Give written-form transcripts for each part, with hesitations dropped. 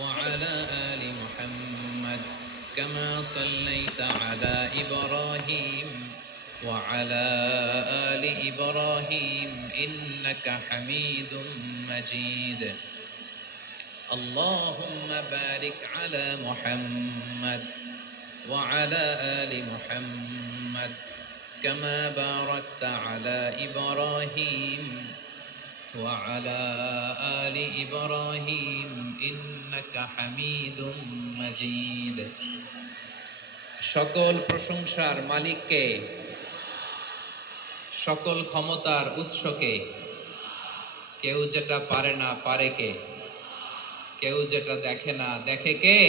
وعلى آل محمد كما صليت على إبراهيم وعلى آل إبراهيم إنك حميد مجيد اللهم بارك على محمد وعلى آل محمد كما باركت على إبراهيم وعلى آل إبراهيم إنك حميد مجيد সকল প্রশংসার মালিককে, সকল ক্ষমতার উৎসকে। কেউ যেটা পারে না পারে কে, কেউ যেটা দেখে না দেখে কে?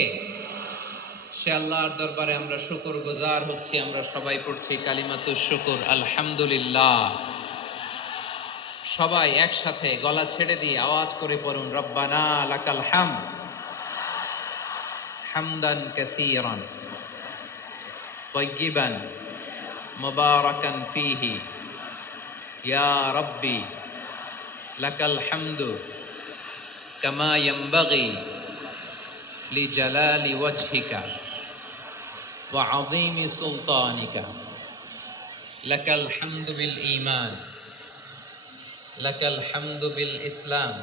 সে আল্লাহর দরবারে আমরা শুকর গুজার হচ্ছি। আমরা সবাই পড়ছি কালিমাতুশ শুকর, আলহামদুলিল্লাহ। সবাই একসাথে গলা ছেড়ে দিয়ে আওয়াজ করে পড়ুন, রব্বানা লাকাল হামদ হামদান কাসীরান তাইয়িবান মুবারাকান ফীহি ইয়া রাব্বি লাকাল হামদু কামা ইয়ানবাগি লিজালালি ওয়াজহিকা ওয়া আযীমি সুলতানিকা লাকাল হামদু বিল ঈমান লাকাল হামদু বিল ইসলাম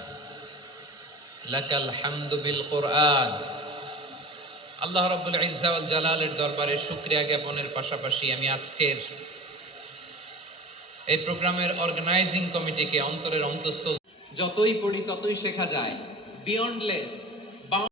লাকাল হামদু বিল কুরআন। আল্লাহ রাব্বুল ইজ্জা ওয়াল জালালের দরবারে শুকরিয়া জ্ঞাপনের পাশাপাশি আমি আজকের এই প্রোগ্রামের অর্গানাইজিং কমিটিকে অন্তরের অন্তঃস্থল, যতই পড়ি ততই শেখা যায়, বিয়ন্ডলেস